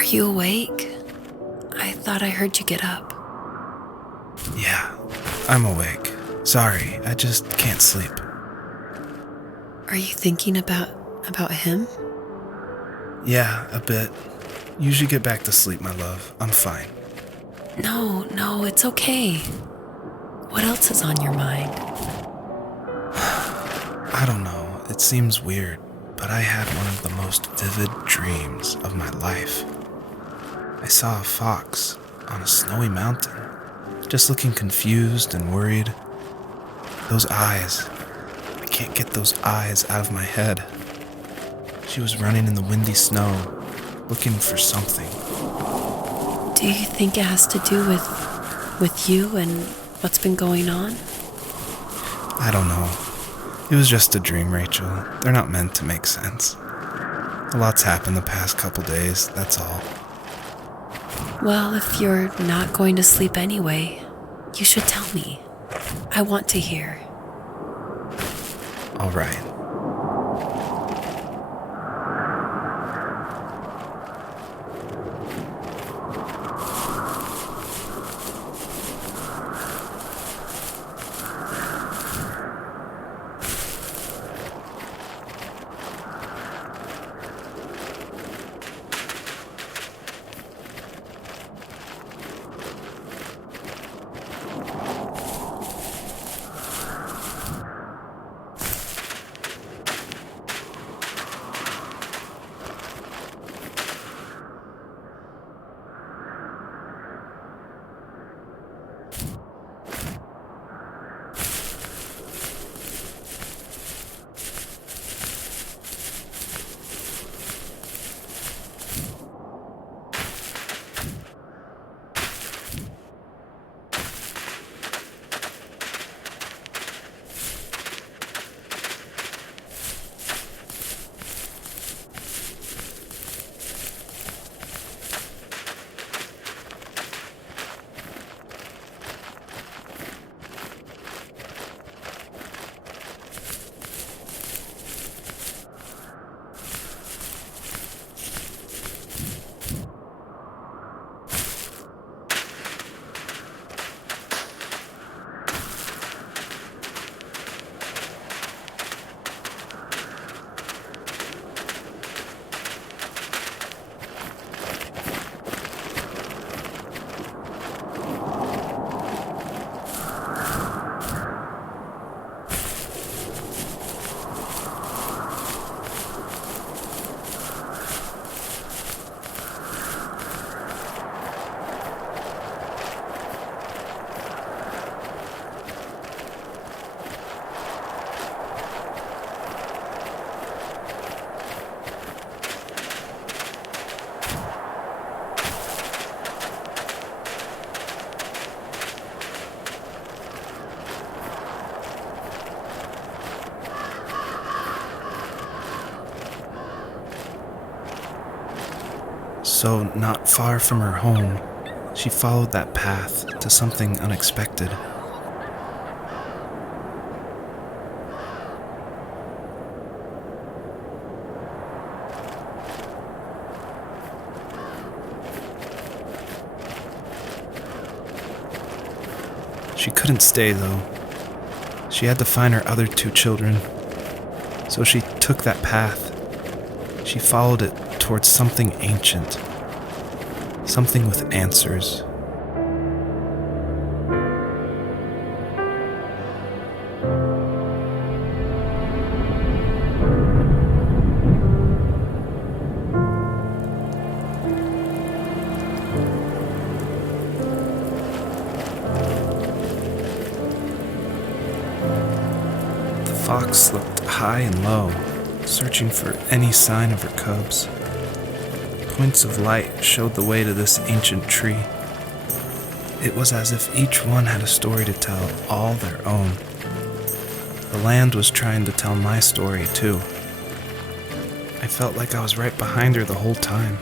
Are you awake? I thought I heard you get up. Yeah, I'm awake. Sorry, I just can't sleep. Are you thinking about him? Yeah, a bit. You should get back to sleep, my love. I'm fine. No, it's okay. What else is on your mind? I don't know, it seems weird, but I had one of the most vivid dreams of my life. I saw a fox on a snowy mountain, just looking confused and worried. Those eyes, I can't get those eyes out of my head. She was running in the windy snow, looking for something. Do you think it has to do with you and what's been going on? I don't know. It was just a dream, Rachel. They're not meant to make sense. A lot's happened the past couple days, that's all. Well, if you're not going to sleep anyway, you should tell me. I want to hear. All right. So, not far from her home, she followed that path to something unexpected. She couldn't stay, though. She had to find her other 2 children. So she took that path. She followed it towards something ancient. Something with answers. The fox looked high and low, searching for any sign of her cubs. Points of light showed the way to this ancient tree. It was as if each one had a story to tell, all their own. The land was trying to tell my story, too. I felt like I was right behind her the whole time.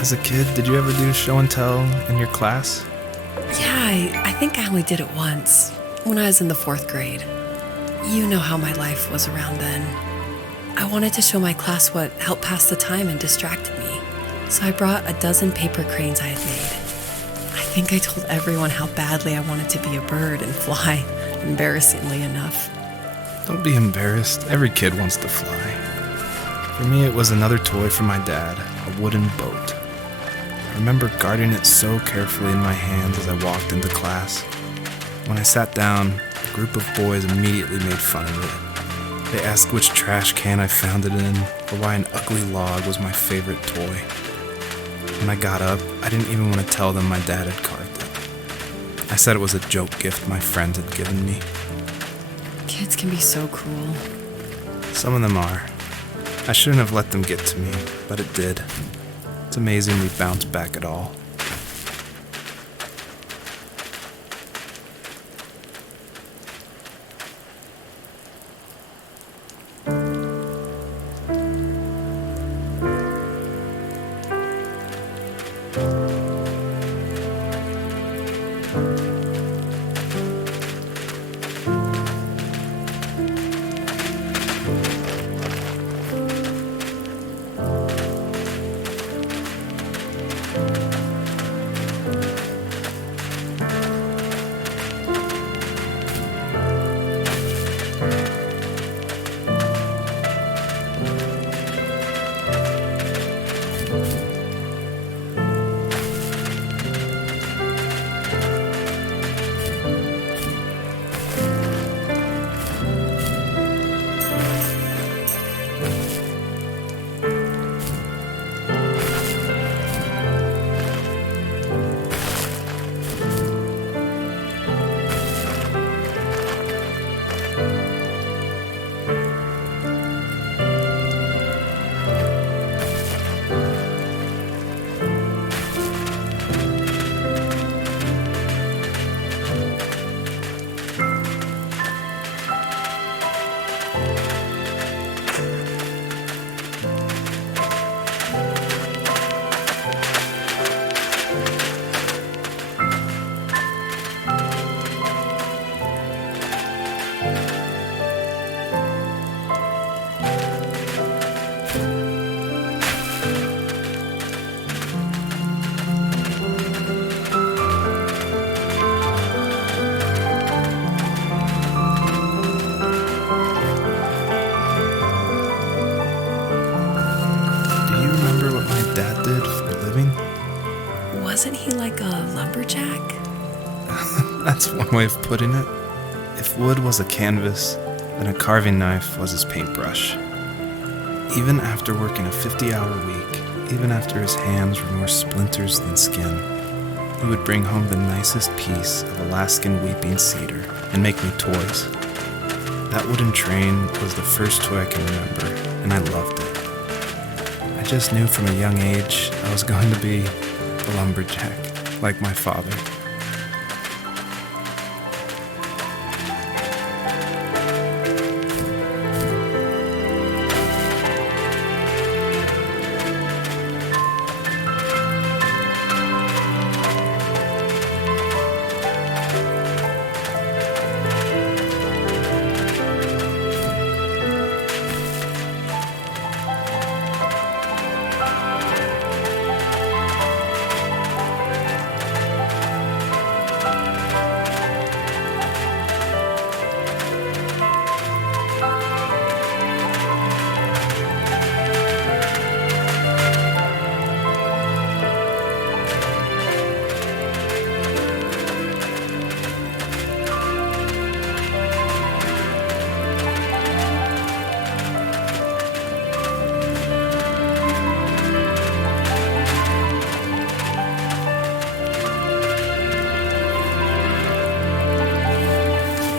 As a kid, did you ever do show and tell in your class? Yeah, I think I only did it once, when I was in the 4th grade. You know how my life was around then. I wanted to show my class what helped pass the time and distracted me, so I brought a dozen paper cranes I had made. I think I told everyone how badly I wanted to be a bird and fly, embarrassingly enough. Don't be embarrassed. Every kid wants to fly. For me, it was another toy from my dad, a wooden boat. I remember guarding it so carefully in my hands as I walked into class. When I sat down, a group of boys immediately made fun of it. They asked which trash can I found it in, or why an ugly log was my favorite toy. When I got up, I didn't even want to tell them my dad had carved it. I said it was a joke gift my friends had given me. Kids can be so cruel. Some of them are. I shouldn't have let them get to me, but it did. It's amazing we bounced back at all. Wasn't he like a lumberjack? That's one way of putting it. If wood was a canvas, then a carving knife was his paintbrush. Even after working a 50-hour week, even after his hands were more splinters than skin, he would bring home the nicest piece of Alaskan weeping cedar and make me toys. That wooden train was the first toy I can remember, and I loved it. I just knew from a young age I was going to be a lumberjack, like my father.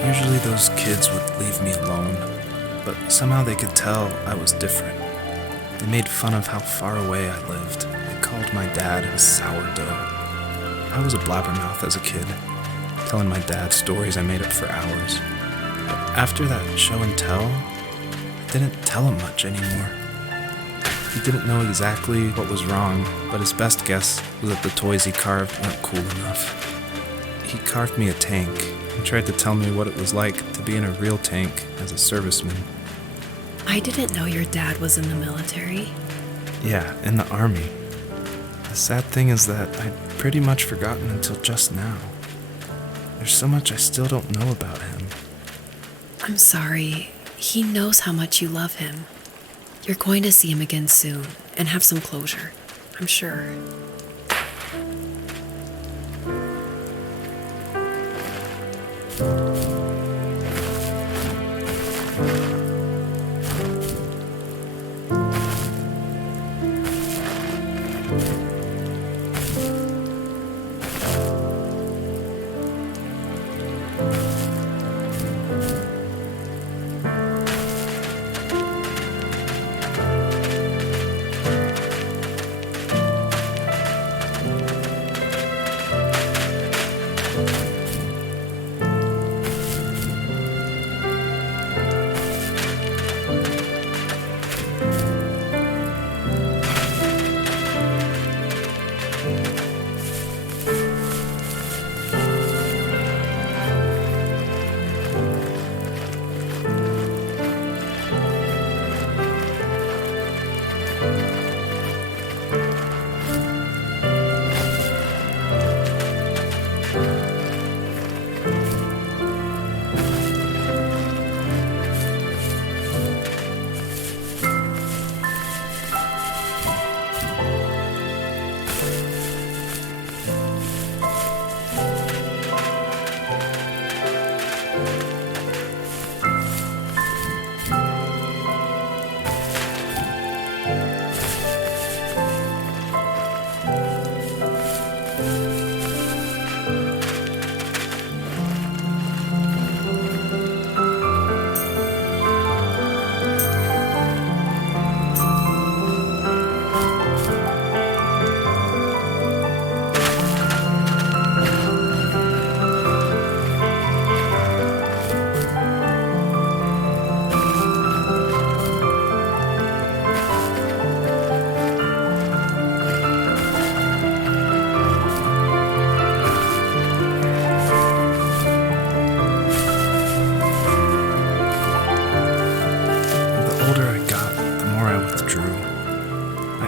Usually those kids would leave me alone, but somehow they could tell I was different. They made fun of how far away I lived. They called my dad a sourdough. I was a blabbermouth as a kid, telling my dad stories I made up for hours. But after that show and tell, I didn't tell him much anymore. He didn't know exactly what was wrong, but his best guess was that the toys he carved weren't cool enough. He carved me a tank and tried to tell me what it was like to be in a real tank as a serviceman. I didn't know your dad was in the military. Yeah, in the army. The sad thing is that I'd pretty much forgotten until just now. There's so much I still don't know about him. I'm sorry. He knows how much you love him. You're going to see him again soon and have some closure, I'm sure.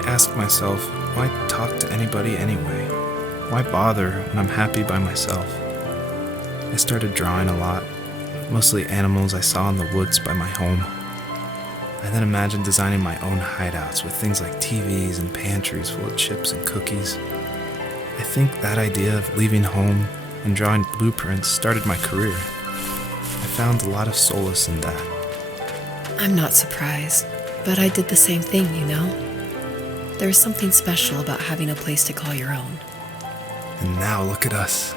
Ask myself, why talk to anybody anyway? Why bother when I'm happy by myself? I started drawing a lot, mostly animals I saw in the woods by my home. I then imagined designing my own hideouts with things like TVs and pantries full of chips and cookies. I think that idea of leaving home and drawing blueprints started my career. I found a lot of solace in that. I'm not surprised, but I did the same thing, you know? There's something special about having a place to call your own. And now look at us.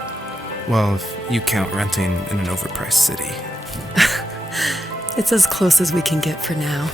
Well, if you count renting in an overpriced city. It's as close as we can get for now.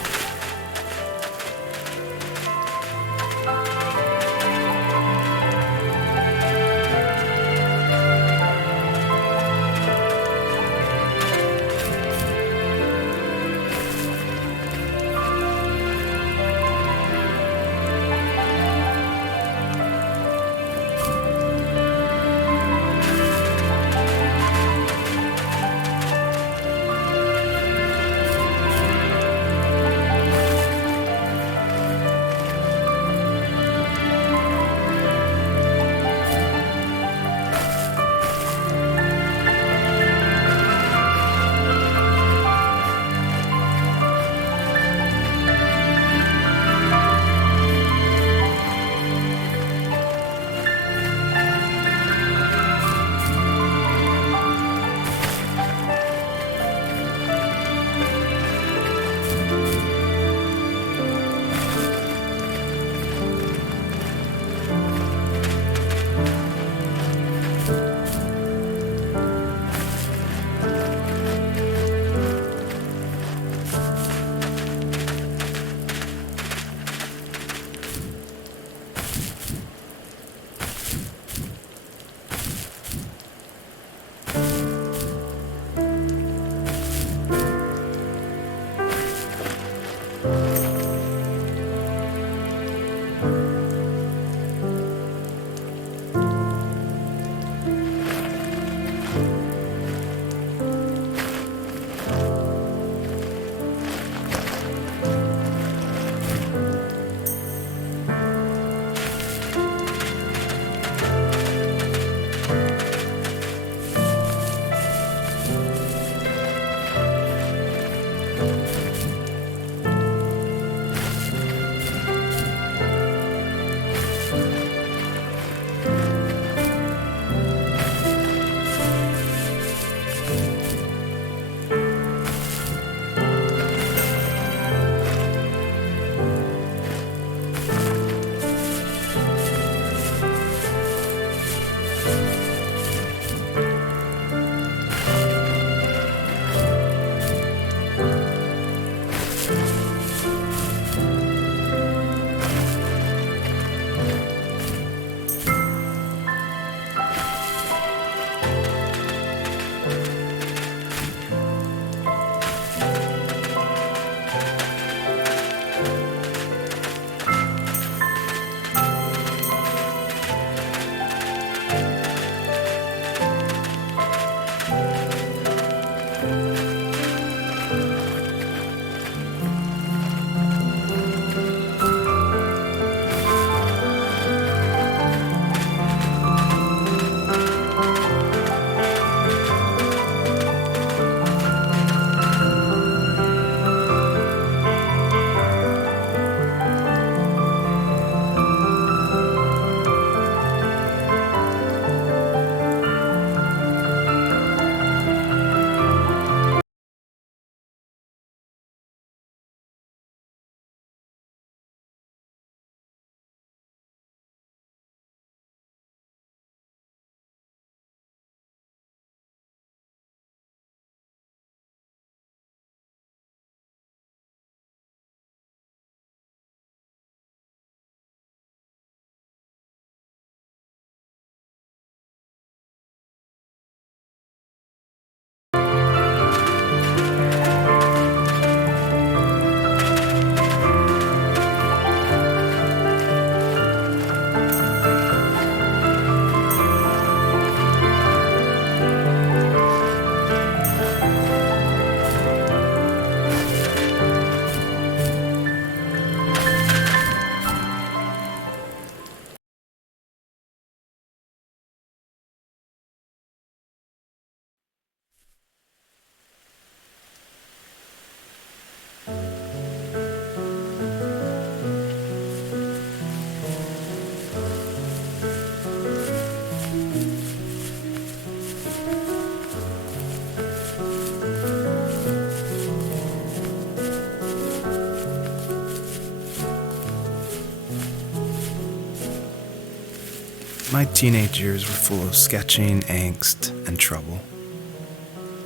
My teenage years were full of sketching, angst, and trouble.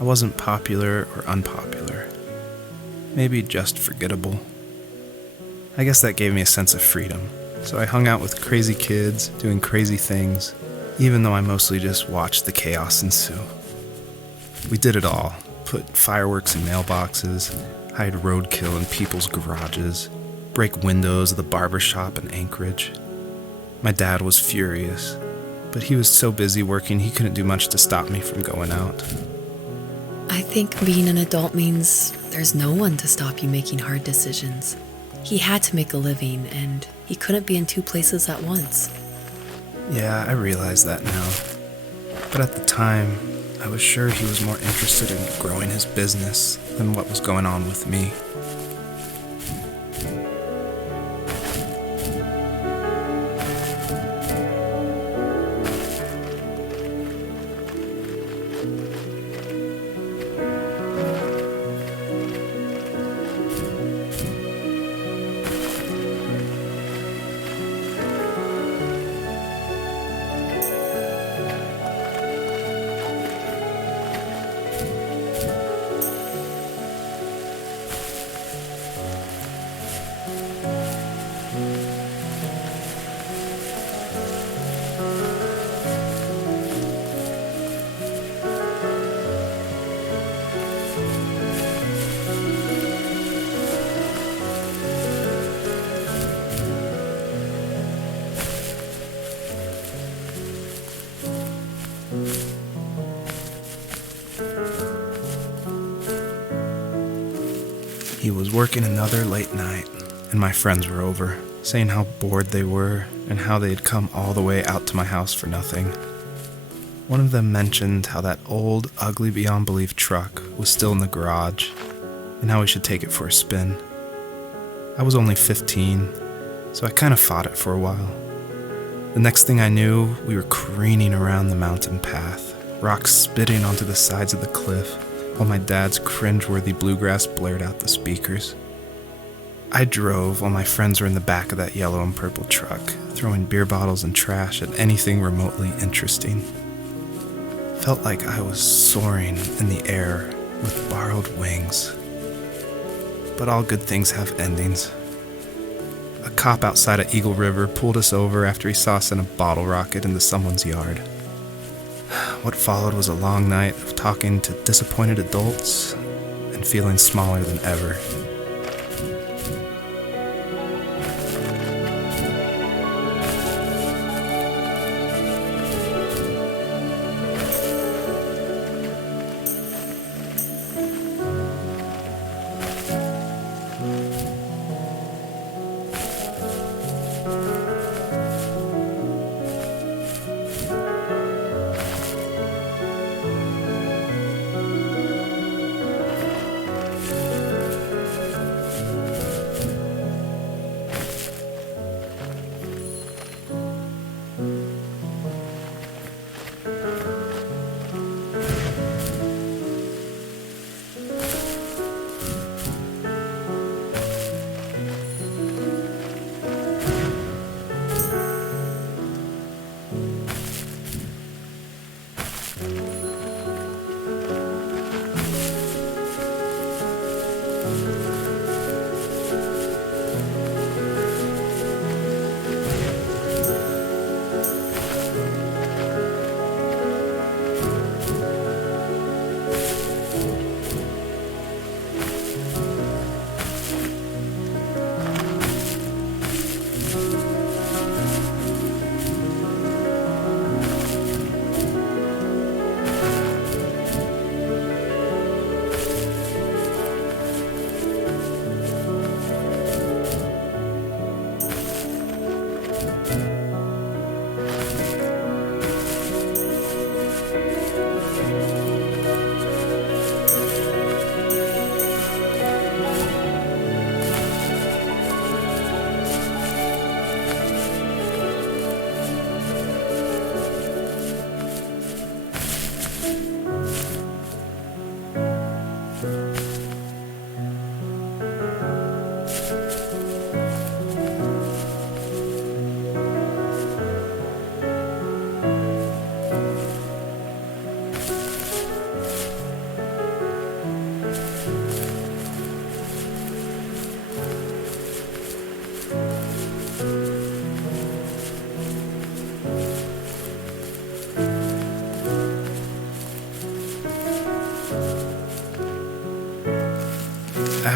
I wasn't popular or unpopular. Maybe just forgettable. I guess that gave me a sense of freedom, so I hung out with crazy kids, doing crazy things, even though I mostly just watched the chaos ensue. We did it all. Put fireworks in mailboxes, hide roadkill in people's garages, break windows of the barber shop in Anchorage. My dad was furious, but he was so busy working he couldn't do much to stop me from going out. I think being an adult means there's no one to stop you making hard decisions. He had to make a living, and he couldn't be in two places at once. Yeah, I realize that now. But at the time, I was sure he was more interested in growing his business than what was going on with me. He was working another late night, and my friends were over, saying how bored they were and how they had come all the way out to my house for nothing. One of them mentioned how that old, ugly beyond belief truck was still in the garage, and how we should take it for a spin. I was only 15, so I kind of fought it for a while. The next thing I knew, we were careening around the mountain path, rocks spitting onto the sides of the cliff, while my dad's cringeworthy bluegrass blared out the speakers. I drove while my friends were in the back of that yellow and purple truck, throwing beer bottles and trash at anything remotely interesting. Felt like I was soaring in the air with borrowed wings. But all good things have endings. A cop outside of Eagle River pulled us over after he saw us in a bottle rocket into someone's yard. What followed was a long night of talking to disappointed adults and feeling smaller than ever.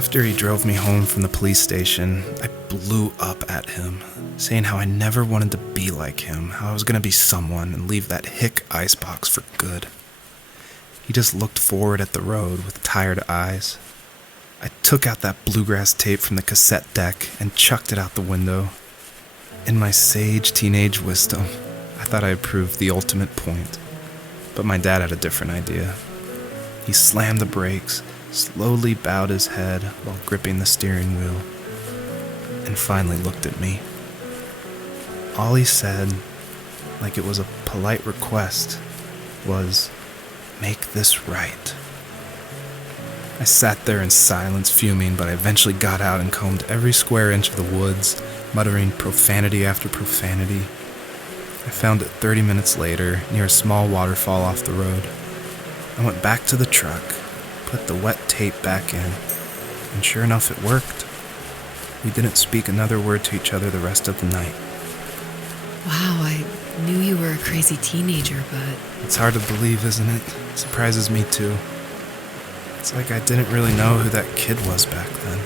After he drove me home from the police station, I blew up at him, saying how I never wanted to be like him, how I was going to be someone and leave that hick icebox for good. He just looked forward at the road with tired eyes. I took out that bluegrass tape from the cassette deck and chucked it out the window. In my sage teenage wisdom, I thought I had proved the ultimate point, but my dad had a different idea. He slammed the brakes, slowly bowed his head while gripping the steering wheel, and finally looked at me. All he said, like it was a polite request, was, "Make this right." I sat there in silence, fuming, but I eventually got out and combed every square inch of the woods, muttering profanity after profanity. I found it 30 minutes later, near a small waterfall off the road. I went back to the truck, put the wet tape back in, and sure enough it worked. We didn't speak another word to each other the rest of the night. Wow, I knew you were a crazy teenager, but... It's hard to believe, isn't it? Surprises me too. It's like I didn't really know who that kid was back then.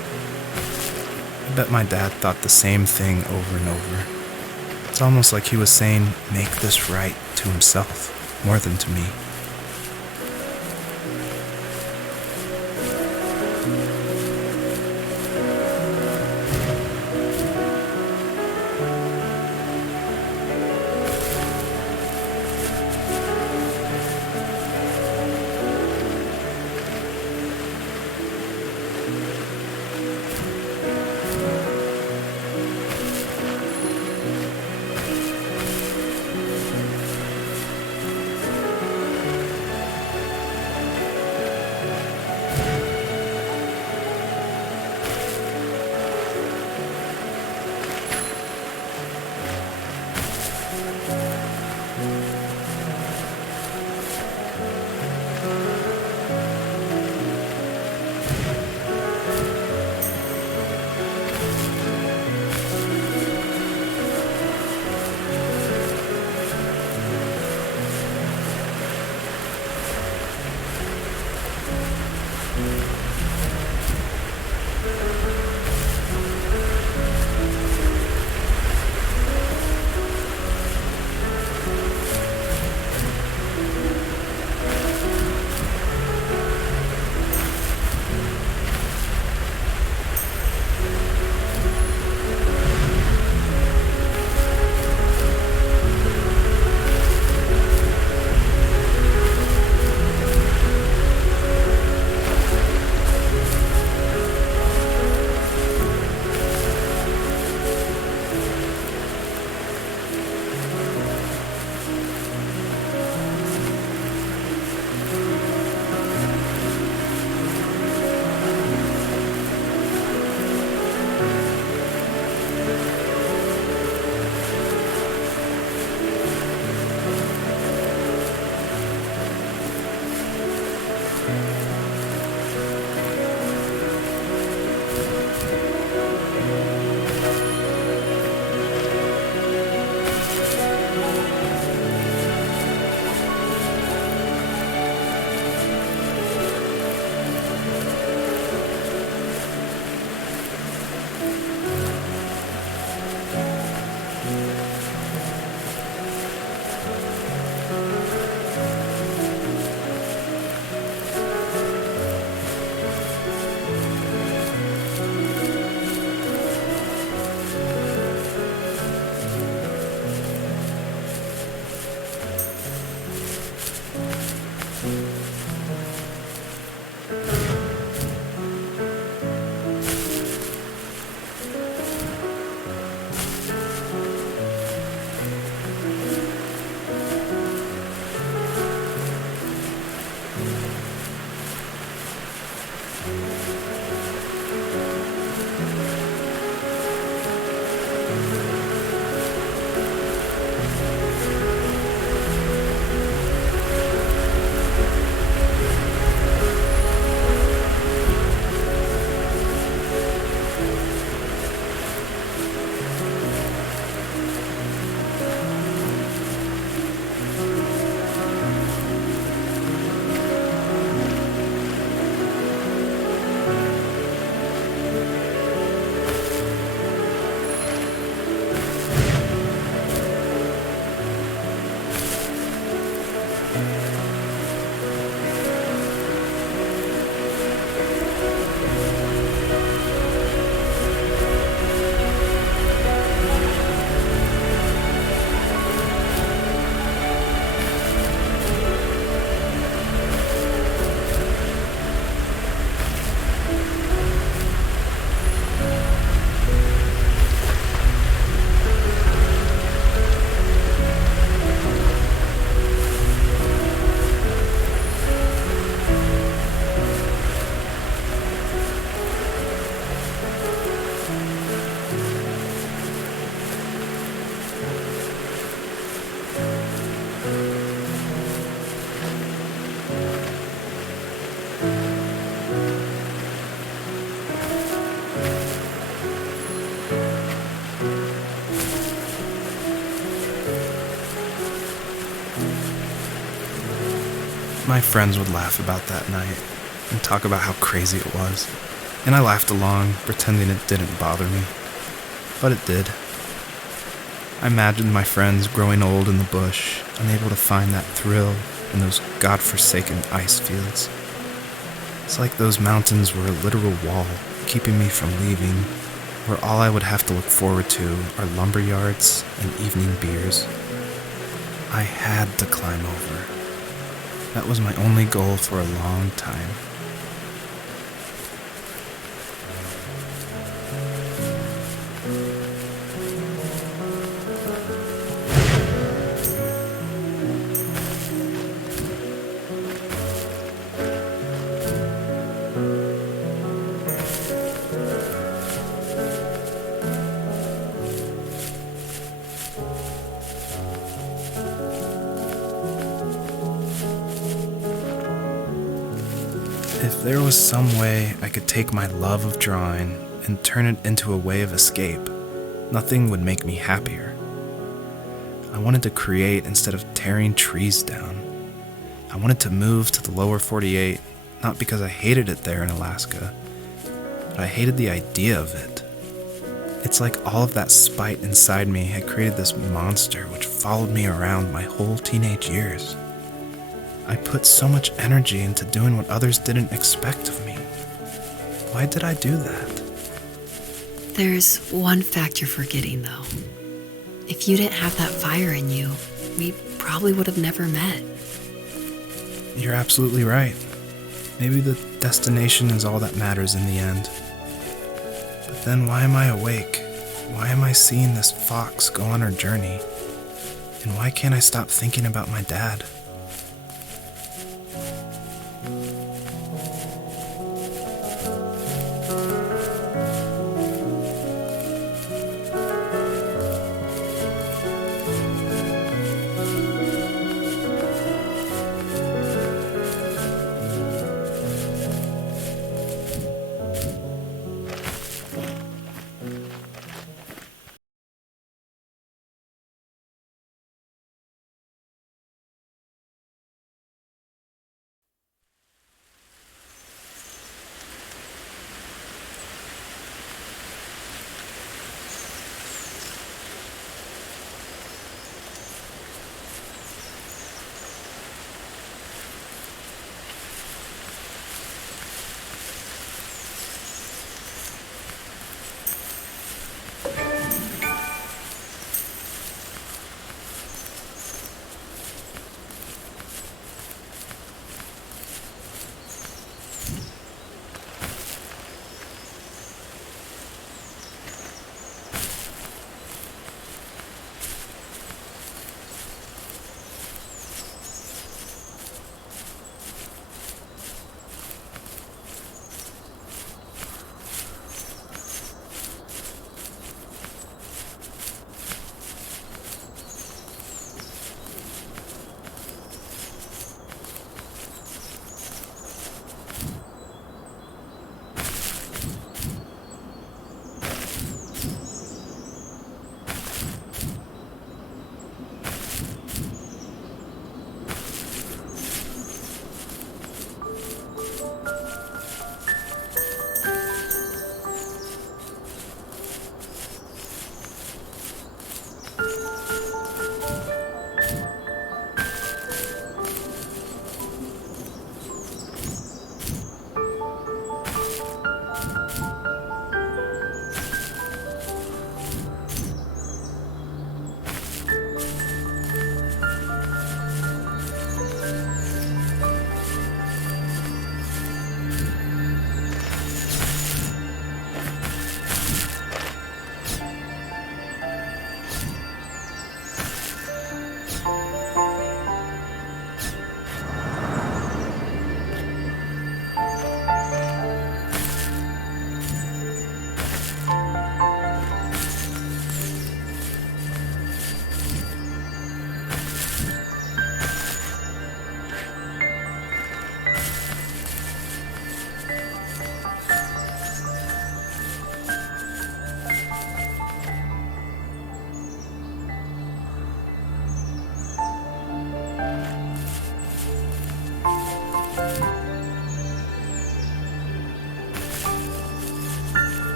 I bet my dad thought the same thing over and over. It's almost like he was saying, "Make this right," to himself, more than to me. My friends would laugh about that night and talk about how crazy it was, and I laughed along, pretending it didn't bother me. But it did. I imagined my friends growing old in the bush, unable to find that thrill in those godforsaken ice fields. It's like those mountains were a literal wall, keeping me from leaving, where all I would have to look forward to are lumber yards and evening beers. I had to climb over. That was my only goal for a long time. If there was some way I could take my love of drawing and turn it into a way of escape, nothing would make me happier. I wanted to create instead of tearing trees down. I wanted to move to the lower 48, not because I hated it there in Alaska, but I hated the idea of it. It's like all of that spite inside me had created this monster which followed me around my whole teenage years. I put so much energy into doing what others didn't expect of me. Why did I do that? There's one fact you're forgetting, though. If you didn't have that fire in you, we probably would have never met. You're absolutely right. Maybe the destination is all that matters in the end. But then why am I awake? Why am I seeing this fox go on her journey? And why can't I stop thinking about my dad?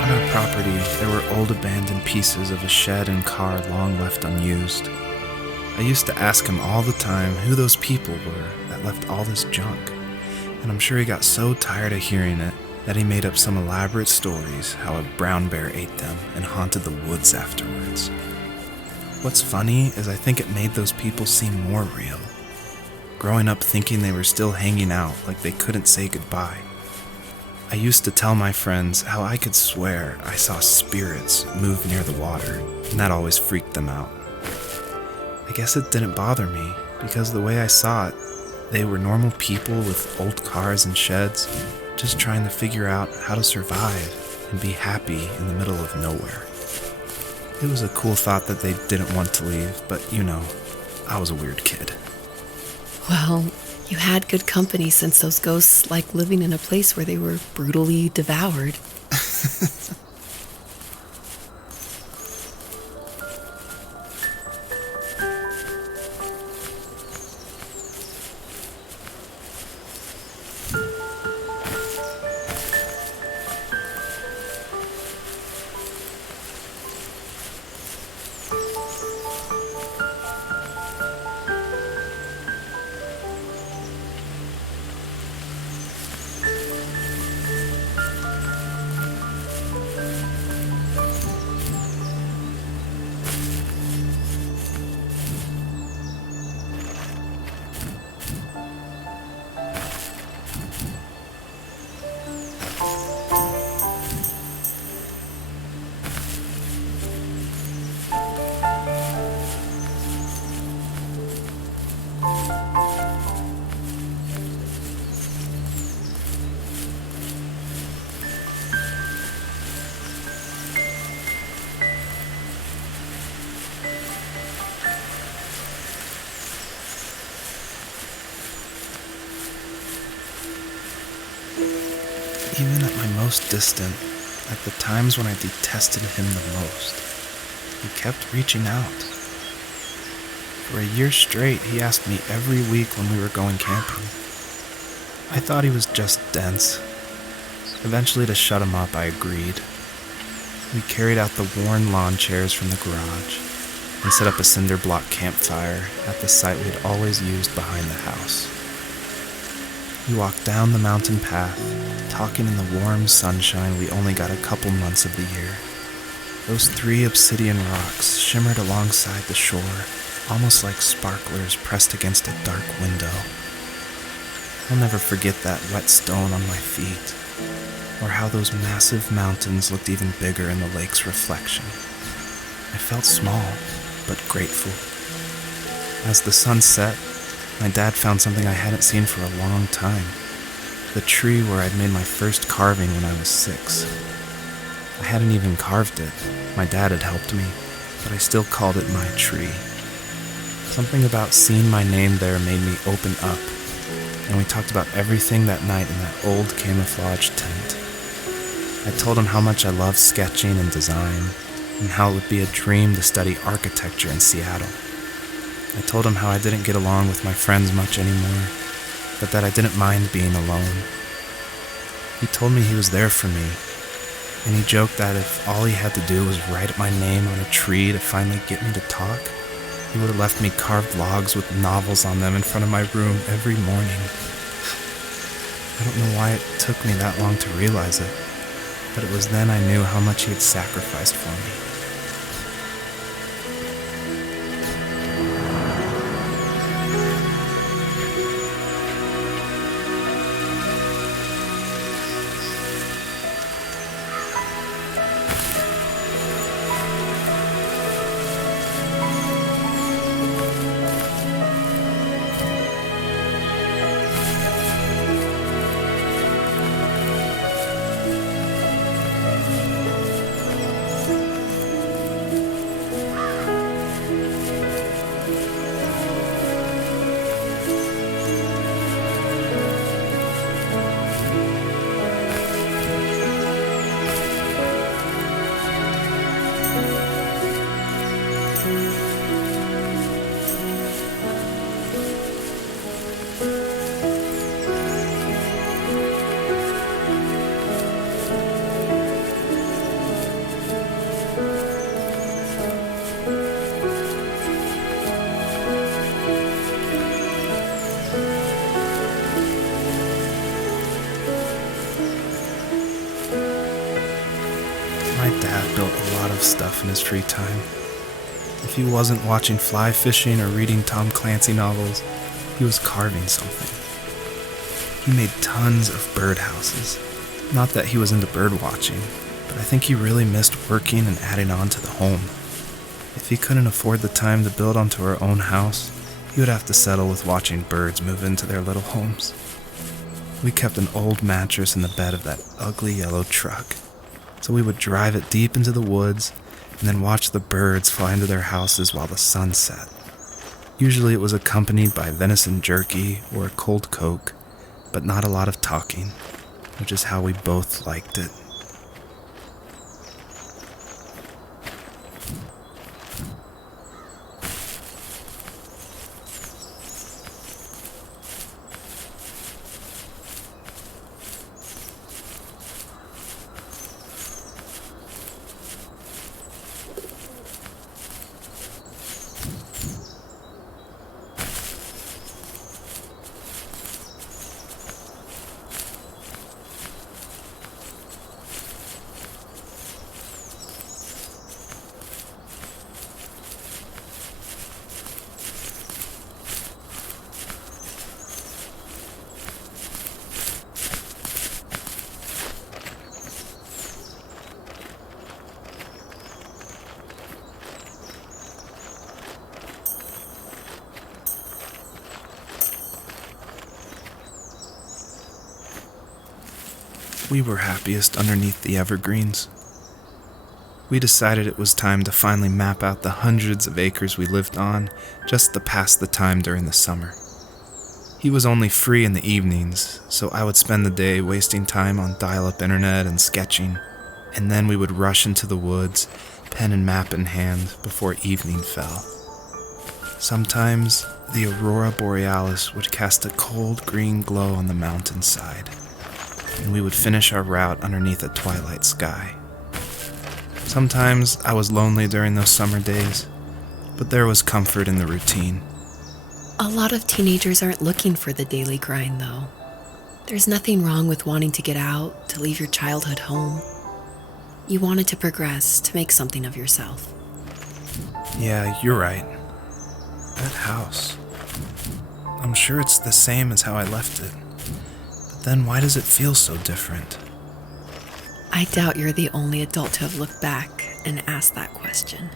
On our property, there were old abandoned pieces of a shed and car long left unused. I used to ask him all the time who those people were that left all this junk, and I'm sure he got so tired of hearing it that he made up some elaborate stories how a brown bear ate them and haunted the woods afterwards. What's funny is I think it made those people seem more real. Growing up thinking they were still hanging out like they couldn't say goodbye. I used to tell my friends how I could swear I saw spirits move near the water, and that always freaked them out. I guess it didn't bother me, because the way I saw it, they were normal people with old cars and sheds, just trying to figure out how to survive and be happy in the middle of nowhere. It was a cool thought that they didn't want to leave, but I was a weird kid. Well, you had good company since those ghosts liked living in a place where they were brutally devoured. Even at my most distant, at the times when I detested him the most, he kept reaching out. For a year straight, he asked me every week when we were going camping. I thought he was just dense. Eventually, to shut him up, I agreed. We carried out the worn lawn chairs from the garage and set up a cinder block campfire at the site we'd always used behind the house. We walked down the mountain path, talking in the warm sunshine we only got a couple months of the year. Those 3 obsidian rocks shimmered alongside the shore, almost like sparklers pressed against a dark window. I'll never forget that wet stone on my feet, or how those massive mountains looked even bigger in the lake's reflection. I felt small, but grateful. As the sun set, my dad found something I hadn't seen for a long time. The tree where I'd made my first carving when I was 6. I hadn't even carved it. My dad had helped me, but I still called it my tree. Something about seeing my name there made me open up, and we talked about everything that night in that old camouflage tent. I told him how much I loved sketching and design, and how it would be a dream to study architecture in Seattle. I told him how I didn't get along with my friends much anymore, but that I didn't mind being alone. He told me he was there for me, and he joked that if all he had to do was write my name on a tree to finally get me to talk, he would have left me carved logs with novels on them in front of my room every morning. I don't know why it took me that long to realize it, but it was then I knew how much he had sacrificed for me. dad built a lot of stuff in his free time. If he wasn't watching fly fishing or reading Tom Clancy novels, he was carving something. He made tons of birdhouses. Not that he was into bird watching, but I think he really missed working and adding on to the home. If he couldn't afford the time to build onto our own house, he would have to settle with watching birds move into their little homes. We kept an old mattress in the bed of that ugly yellow truck, so we would drive it deep into the woods and then watch the birds fly into their houses while the sun set. Usually it was accompanied by venison jerky or a cold Coke, but not a lot of talking, which is how we both liked it. We were happiest underneath the evergreens. We decided it was time to finally map out the hundreds of acres we lived on just to pass the time during the summer. He was only free in the evenings, so I would spend the day wasting time on dial-up internet and sketching, and then we would rush into the woods, pen and map in hand, before evening fell. Sometimes, the aurora borealis would cast a cold green glow on the mountainside, and we would finish our route underneath a twilight sky. Sometimes I was lonely during those summer days, but there was comfort in the routine. A lot of teenagers aren't looking for the daily grind, though. There's nothing wrong with wanting to get out, to leave your childhood home. You wanted to progress, to make something of yourself. Yeah, you're right. That house. I'm sure it's the same as how I left it. But then why does it feel so different? I doubt you're the only adult to have looked back and asked that question.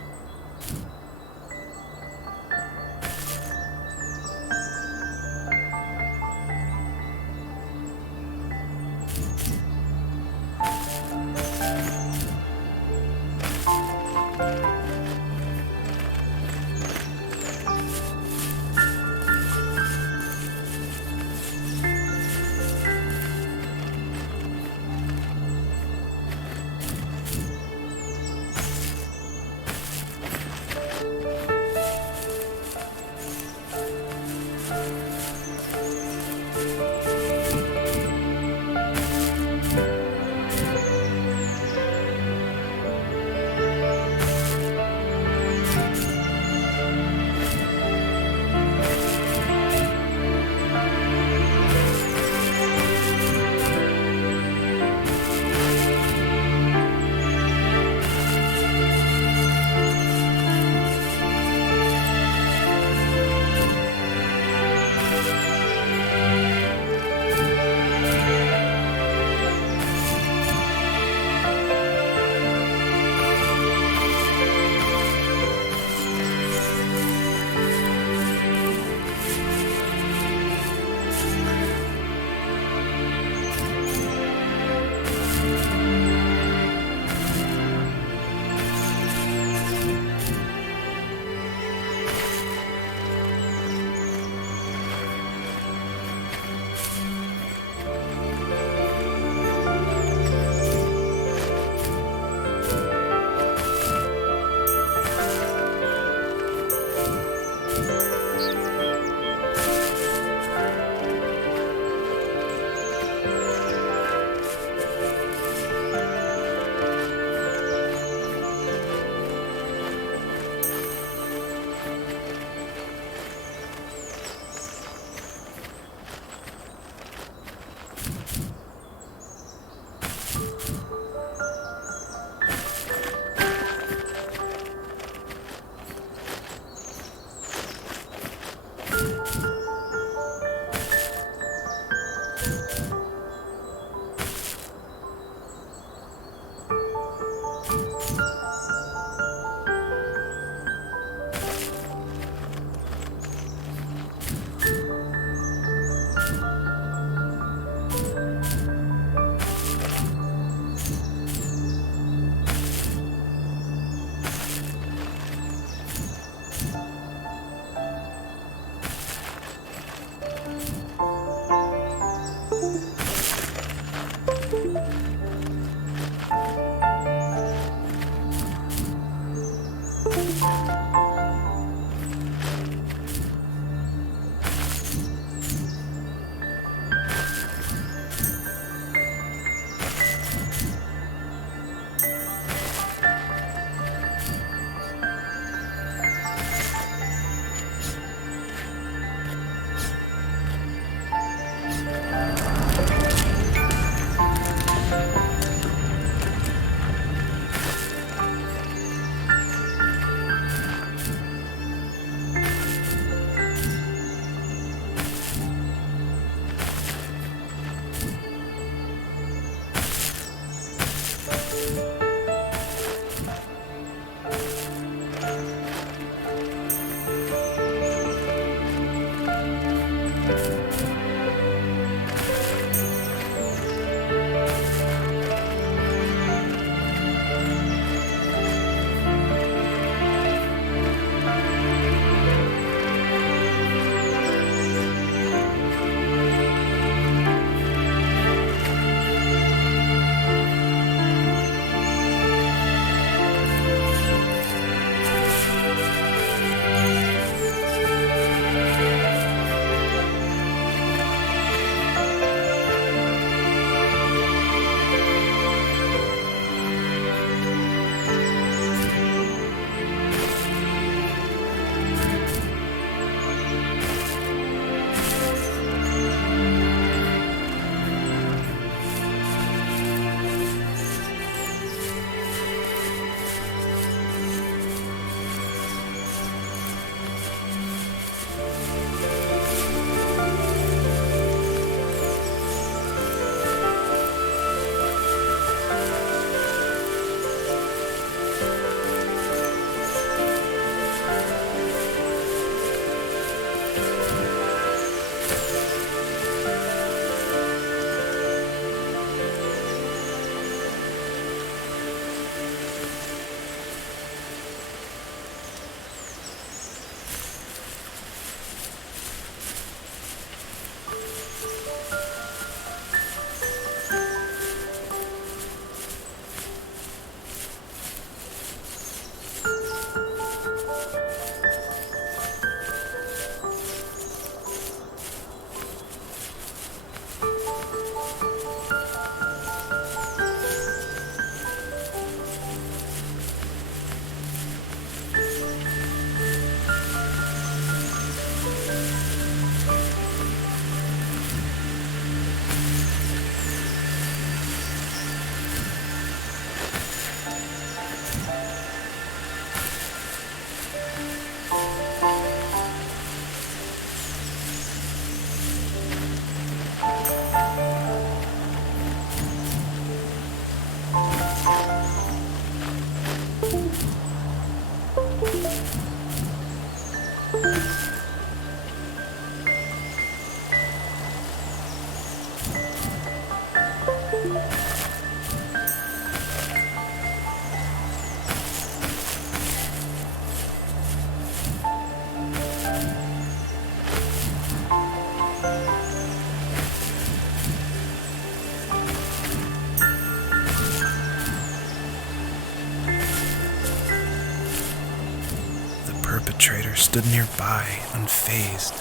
perpetrator stood nearby, unfazed,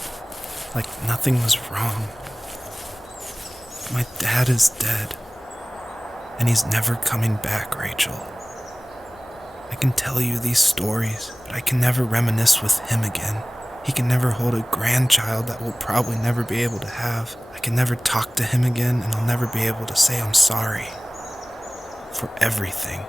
like nothing was wrong. My dad is dead, and he's never coming back, Rachel. I can tell you these stories, but I can never reminisce with him again. He can never hold a grandchild that we'll probably never be able to have. I can never talk to him again, and I'll never be able to say I'm sorry for everything.